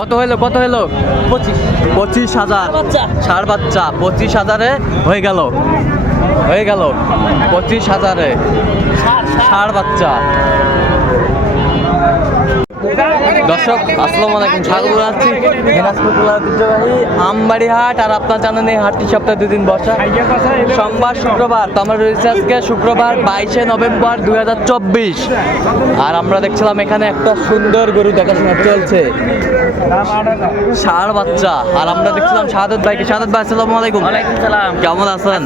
কত হইল কত হইল? পঁচিশ। পঁচিশ হাজার। বাচ্চা। ষাড় বাচ্চা পঁচিশ হাজারে হয়ে গেল। হয়ে গেল। পঁচিশ হাজারে। ষাট ষাট বাচ্চা। দর্শক আসসালামু আলাইকুম স্বাগত জানাচ্ছি দিনাজপুর জেলার ঐতিহ্যবাহী আমবাড়ি হাট আর আপনার জানেন এই হাটটি সপ্তাহে দুদিন বসা। সোমবার শুক্রবার তো আমরা রয়েছে আজকে শুক্রবার বাইশে নভেম্বর দুই হাজার চব্বিশ। আর আমরা দেখছিলাম এখানে একটা সুন্দর গরু দেখাশোনা চলছে। ষাড় বাচ্চা। আর আমরা দেখছিলাম শাহাদত ভাইকে। শাহাদত ভাই আসসালামু আলাইকুম। সালাম। কেমন আছেন?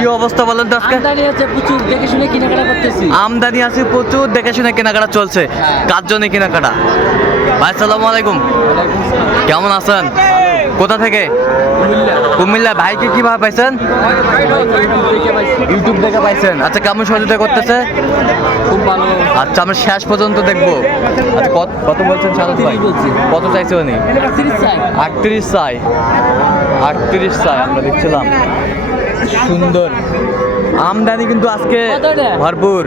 কি অবস্থা বলেন তো আজকে? আমদানি আছে প্রচুর দেখে শুনে কেনাকাটা চলছে। হ্যাঁ। কার জন্য কেনাকাটা? ভাই সালাম আলাইকুম। কেমন আছেন? কোথা থেকে? কুমিল্লা। ভাইকে কীভাবে পাইছেন? ইউটিউব দেখে পাইছেন। আচ্ছা কেমন সহযোগিতা করতেছে? খুব ভালো আচ্ছা আমরা শেষ পর্যন্ত দেখব। আচ্ছা কত কত বলছেন সাদত ভাই? কত চাইছে উনি? আটত্রিশ চাই। আটত্রিশ চাই। আমরা দেখছিলাম। সুন্দর। আমদানি কিন্তু আজকে ভরপুর।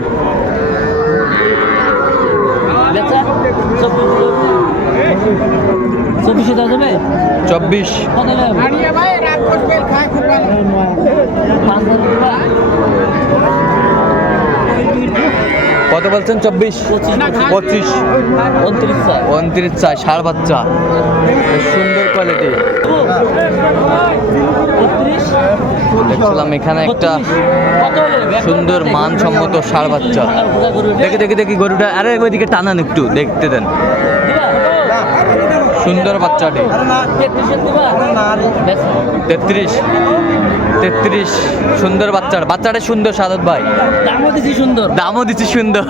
চব্বিশে দেওয়া যাবে চব্বিশ। কত বলছেন? চব্বিশ। পঁচিশ, উনত্রিশ উনত্রিশ চাই ষাড় বাচ্চা সুন্দর কোয়ালিটি দেখছিলাম এখানে একটা সুন্দর মানসম্মত ষাড় বাচ্চা দেখে দেখে দেখি গরুটা। আরে ওইদিকে টানান একটু দেখতে দেন? সুন্দর বাচ্চাটি। তেত্রিশ। তেত্রিশ সুন্দর বাচ্চাটা বাচ্চাটা সুন্দর সাদত ভাই। দামও দিছি সুন্দর। দামও দিচ্ছি সুন্দর।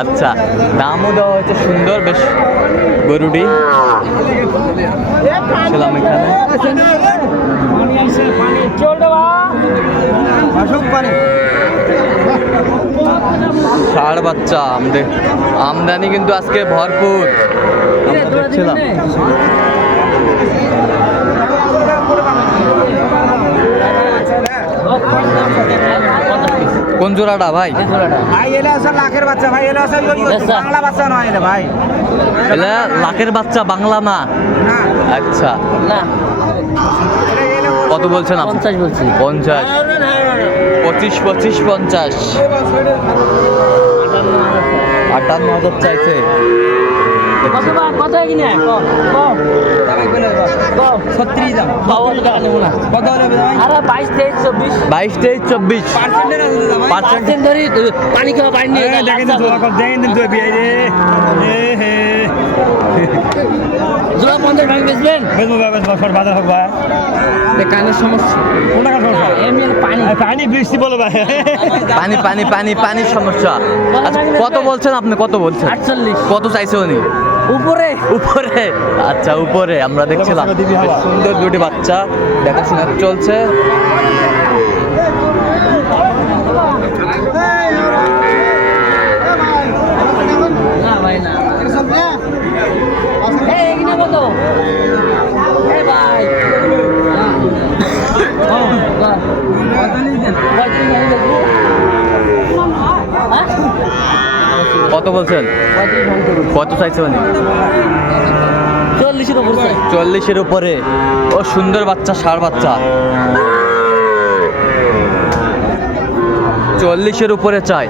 আচ্ছা দামও দেওয়া হয়েছে সুন্দর বেশ গরুটি। ছিলাম এখানে। ষাড় বাচ্চা আমাদের আমদানি কিন্তু আজকে ভরপুর। দেখছিলাম কোন জোড়াটা ভাই? ভাই এলে লাখের বাচ্চা ভাই এলে। বাংলা বাচ্চা নয় এলে ভাই। এলা লাখের বাচ্চা বাংলা না? না। আচ্ছা। না। কত বলছেন আপনি? পঞ্চাশ বলছি। পঞ্চাশ। পঁচিশ পঁচিশ পঞ্চাশ। আটান্ন হাজার চাইছে। কত বা কত কিনে? ছত্রিশ দাম বাউন্ন টাকা নেব না কত হলে আরে বাইশ তেইশ চব্বিশ। বাইশ তেইশ পার্সেন্ট ধরি পানি খাওয়া পানি নিয়ে দেখেন জোড়া পঞ্চাশ ভাঙ বেচবেন? বেজবো ভাই বেজবো সর বাজার হোক ভাই। কানের সমস্যা। কোন টাকা সমস্যা? এমনি পানি। পানি বৃষ্টি বলো ভাই। পানি পানি পানি পানির সমস্যা। আচ্ছা, কত বলছেন আপনি? কত বলছেন? আটচল্লিশ। কত চাইছে উনি? উপরে। উপরে। আচ্ছা উপরে। আমরা দেখছিলাম। সুন্দর দুটি বাচ্চা। দেখাশোনা চলছে না ভাই না এখানে কত বলছেন। কত চাইছে উনি? চল্লিশের উপর। চল্লিশের উপরে। ও সুন্দর বাচ্চা ষাড় বাচ্চা। চল্লিশের উপরে চাই।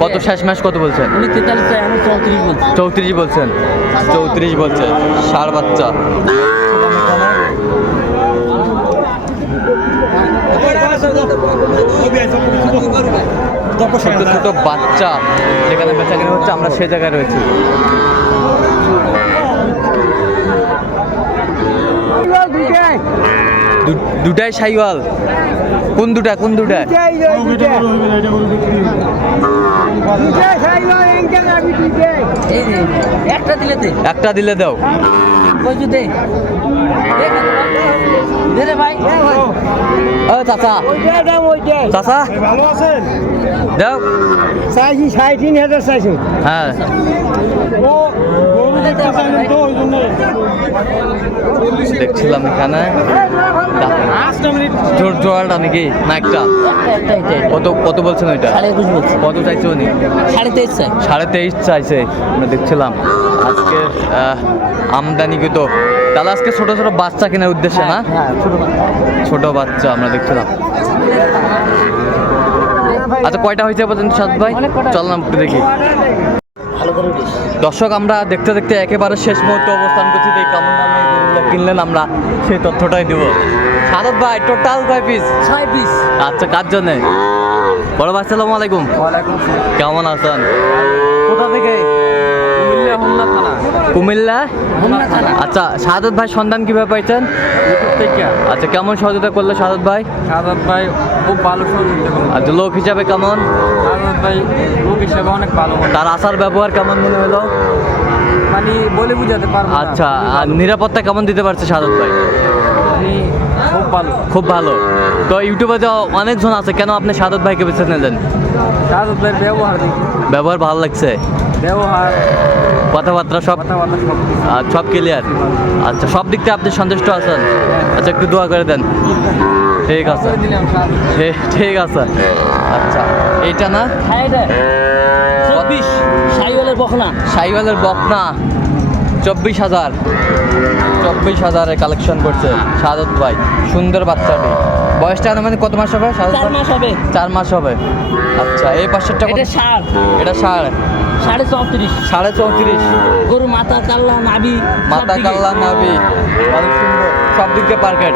কত শেষ মাস কত বলছেন? উনি তেতাল্লিশ চৌত্রিশ বলছেন চৌত্রিশ বলছেন। চৌত্রিশ বলছে। সার বাচ্চা। ছোট ছোট বাচ্চা যেখানে বেচাকেনা হচ্ছে আমরা সে জায়গায় রয়েছি দু- দুটাই সাইওয়াল। কোন দুটা কোন দুটা? একটা দিলে দে। একটা দিলে দাও। দে। দে দে রে ভাই। চাচা। চাচা। দাও চাইছি সাড়ে তিন হাজার চাইছি। হ্যাঁ। দেখছিলাম এখানে। জোর জোয়ালটা নাকি? না একটা কত কত বলছেন ওইটা? কত চাইছে উনি? সাড়ে তেইশ চাই। সাড়ে তেইশ চাইছে আমরা দেখছিলাম। আজকে আমদানি তো তাহলে আজকে ছোট ছোট বাচ্চা কেনার উদ্দেশ্যে না? হ্যাঁ ছোট বাচ্চা। আমরা দেখছিলাম। আচ্ছা কয়টা হয়েছে পর্যন্ত সাত ভাই? চল না দেখি। দর্শক আমরা দেখতে দেখতে একেবারে শেষ মুহূর্তে অবস্থান করছি। এই কেমন দামে গরুগুলো কিনলেন আমরা সেই তথ্যটাই দেবো। সাদত ভাই টোটাল কয় পিস ছয় পিস আচ্ছা কার জন্যে? বড় ভাই আসসালামু আলাইকুম। কেমন আছেন কোথা থেকে কুমিল্লা হোমনা থানা কুমিল্লা? আচ্ছা সাদত ভাই সন্ধান কীভাবে পাইছেন? আচ্ছা কেমন সহযোগিতা করলে সাদত ভাই? সাদাত ভাই খুব ভালো সহযোগিতা আচ্ছা লোক হিসাবে কেমন? সাদাত ভাই লোক হিসেবে অনেক ভালো তার আচার ব্যবহার কেমন মনে হলো? মানে বলে বুঝাতে পারব আচ্ছা আর নিরাপত্তা কেমন দিতে পারছে সাদত ভাই? খুব ভালো। খুব ভালো। তো ইউটিউবে তো অনেকজন আছে কেন আপনি সাদত ভাইকে বেছে নিলেন? সাদাত ভাইয়ের ব্যবহার ব্যবহার ভালো লাগছে? ব্যবহার কথাবার্তা সব? সব আর সব ক্লিয়ার আচ্ছা সব দিক থেকে আপনি সন্তুষ্ট আছেন? আচ্ছা একটু দোয়া করে দেন। ঠিক আছে। ঠিক আছে। আচ্ছা এইটা না? চব্বিশ। সাইওয়ালের বখনা। সাইওয়ালের বকনা চব্বিশ হাজার। চব্বিশ হাজারে কালেকশন করছে সাদত ভাই। সুন্দর বাচ্চাটি বয়সটা মানে কত মাস হবে চার মাস হবে। চার মাস হবে। আচ্ছা এই পাশেরটা কত? এটা ষাট। এটা সাড়ে সাড়ে চৌত্রিশ। সাড়ে চৌত্রিশ। গরু মাথা কাল্লা নাভি মাথা কাল্লা নাবি অনেক সুন্দর। সব দিক দিয়ে পার্কেট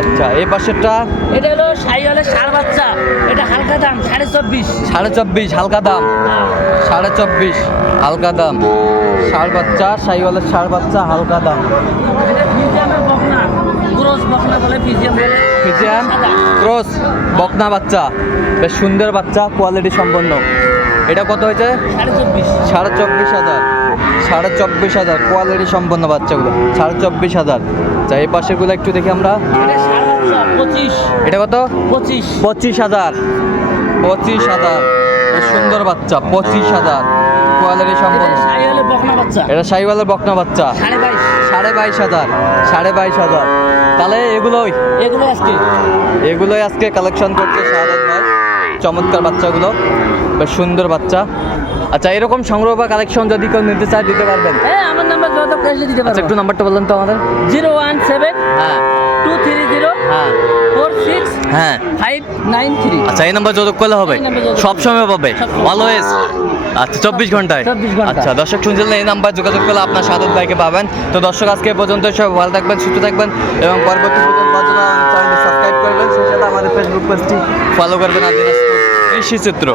আচ্ছা এই পাশেরটা? এটা হলো সাইওয়ালের সার বাচ্চা। এটা হালকা দাম সাড়ে চব্বিশ। সাড়ে চব্বিশ হালকা দাম। সাড়ে চব্বিশ হালকা দাম। ষাড় বাচ্চা সাইওয়ালের ষাড় বাচ্চা হালকা দাম। ফিজিয়ান ক্রস বকনা বাচ্চা। বেশ সুন্দর বাচ্চা কোয়ালিটি সম্পন্ন। এটা কত হয়েছে? সাড়ে চব্বিশ। হাজার। সাড়ে চব্বিশ হাজার। কোয়ালিটি সম্পন্ন বাচ্চাগুলো। সাড়ে চব্বিশ হাজার। আচ্ছা এই পাশেরগুলো একটু দেখি আমরা। এটা পঁচিশ। এটা কত? পঁচিশ। পঁচিশ হাজার। পঁচিশ হাজার। সুন্দর বাচ্চা পঁচিশ হাজার। কোয়ালিটি সম্পন্ন। এটা সাইওয়ালের বকনা বাচ্চা। সাড়ে বাইশ। হাজার। সাড়ে বাইশ হাজার। তাহলে এগুলোই? এগুলো আজকে। এগুলোই আজকে কালেকশন করছে শাহাদাত ভাই চমৎকার বাচ্চাগুলো। বেশ সুন্দর বাচ্চা। আচ্ছা এরকম সংগ্রহ বা কালেকশন যদি কেউ নিতে চায় দিতে পারবেন? হ্যাঁ আমার নাম্বার যোগাযোগ করে দিতে পারবেন একটু নাম্বারটা বললেন তো আমাদের। জিরো ওয়ান সেভেন হ্যাঁ। টু থ্রি জিরো হ্যাঁ। ফোর সিক্স হ্যাঁ। Five nine three. আচ্ছা এই নাম্বার যোগাযোগ করলে হবে? সব সময় পাবে? অলওয়েজ আচ্ছা চব্বিশ ঘন্টায়? 24 ঘণ্টা। আচ্ছা দর্শক শুনছিলেন এই নাম্বার যোগাযোগ করলে আপনার সাদত ভাইকে পাবেন। তো দর্শক আজকে পর্যন্ত সব ভালো থাকবেন সুস্থ থাকবেন এবং পরবর্তী পর্যন্ত ফেসবুক পেজটি। ফলো করবেন আর কৃষি চিত্র।